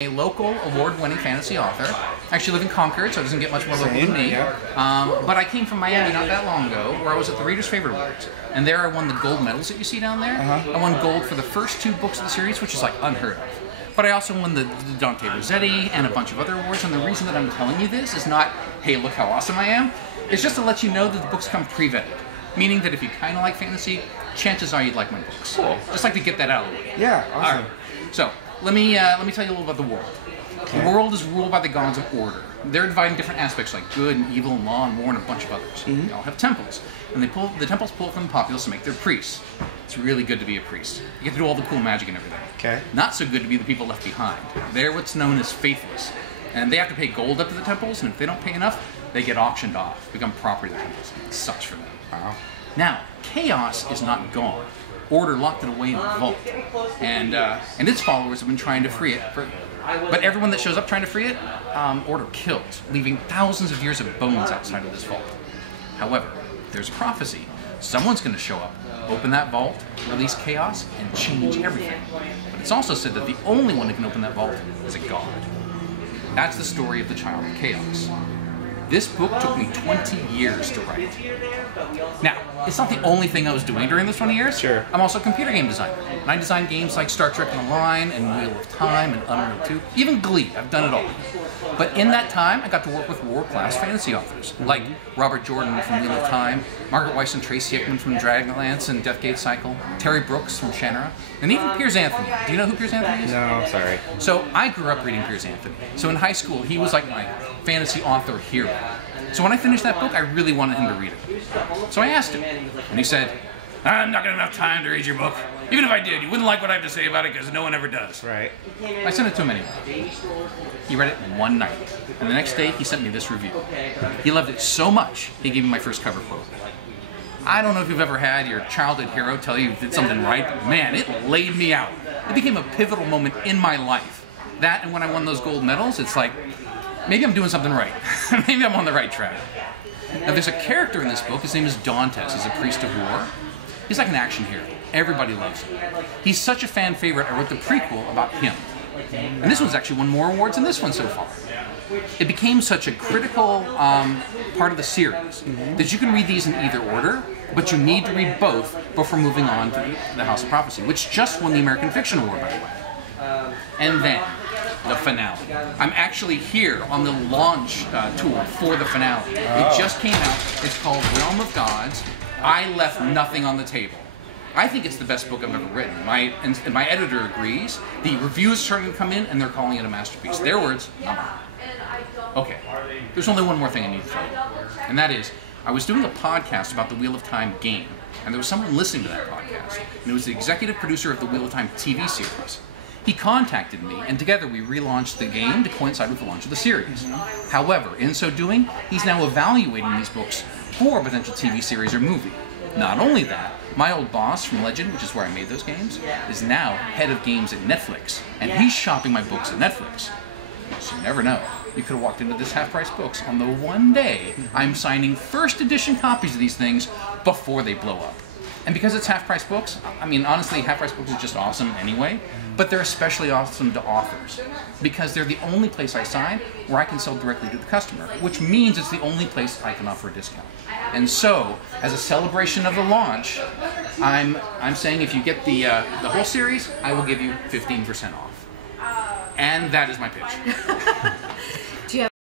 A local award-winning fantasy author. I actually live in Concord, so it doesn't get much more local than me. But I came from Miami not that long ago, where I was at the Reader's Favorite Awards. And there I won the gold medals that you see down there. I won gold for the first 2 books of the series, which is like unheard of. But I also won the Dante Rossetti and a bunch of other awards, and the reason that I'm telling you this is not, hey, look how awesome I am. It's just to let you know that the books come pre-vetted. Meaning that if you kind of like fantasy, chances are you'd like my books. Cool. Just like to get that out of the way. Yeah, awesome. All right. So, let me tell you a little about the world. Okay. The world is ruled by the gods of order. They're divided in different aspects like good and evil and law and war and a bunch of others. They all have temples. And the temples pull from the populace to make their priests. It's really good to be a priest. You get to do all the cool magic and everything. Okay. Not so good to be the people left behind. They're what's known as faithless. And they have to pay gold up to the temples, and if they don't pay enough, they get auctioned off, become property of the temples. It sucks for them. Wow. Now, chaos is not gone. Order locked it away in a vault, and its followers have been trying to free it. But everyone that shows up trying to free it, Order kills, leaving thousands of years of bones outside of this vault. However, there's a prophecy. Someone's going to show up, open that vault, release chaos, and change everything. But it's also said that the only one who can open that vault is a god. That's the story of the Child of Chaos. This book took me 20 years to write. Now, it's not the only thing I was doing during those 20 years. Sure. I'm also a computer game designer. And I design games like Star Trek Online and Wheel of Time and Unreal 2. Even Glee, I've done it all. But in that time, I got to work with world-class fantasy authors, like Robert Jordan from Wheel of Time, Margaret Weiss and Tracy Hickman from Dragonlance and Deathgate Cycle, Terry Brooks from Shannara, and even Piers Anthony. Do you know who Piers Anthony is? No, sorry. So I grew up reading Piers Anthony. So in high school, he was like my fantasy author hero. So when I finished that book, I really wanted him to read it. So I asked him, and he said, "I'm not going to have enough time to read your book. Even if I did, you wouldn't like what I have to say about it because no one ever does." Right. I sent it to him anyway. He read it in one night, and the next day he sent me this review. He loved it so much, he gave me my first cover quote. I don't know if you've ever had your childhood hero tell you did something right, but man, it laid me out. It became a pivotal moment in my life. That and when I won those gold medals, it's like, maybe I'm doing something right. Maybe I'm on the right track. Now there's a character in this book, his name is Dantes, he's a priest of war. He's like an action hero. Everybody loves him. He's such a fan favorite, I wrote the prequel about him. And this one's actually won more awards than this one so far. It became such a critical part of the series that you can read these in either order, but you need to read both before moving on to the House of Prophecy, which just won the American Fiction Award, by the way. And then, the finale. I'm actually here on the launch tour for the finale. It just came out. It's called Realm of Gods. I left nothing on the table. I think it's the best book I've ever written. My editor agrees. The reviews are starting to come in, and they're calling it a masterpiece. Their words, okay. There's only one more thing I need to tell you, and that is, I was doing a podcast about the Wheel of Time game, and there was someone listening to that podcast, and it was the executive producer of the Wheel of Time TV series. He contacted me, and together we relaunched the game to coincide with the launch of the series. However, in so doing, he's now evaluating these books for a potential TV series or movie. Not only that, my old boss from Legend, which is where I made those games, is now head of games at Netflix, and he's shopping my books at Netflix. So you never know. You could have walked into this half-price books on the one day I'm signing first edition copies of these things before they blow up. And because it's half-price books, I mean, honestly, half-price books is just awesome anyway, but they're especially awesome to authors because they're the only place I sign where I can sell directly to the customer, which means it's the only place I can offer a discount. And so, as a celebration of the launch, I'm saying if you get the whole series, I will give you 15% off. And that is my pitch.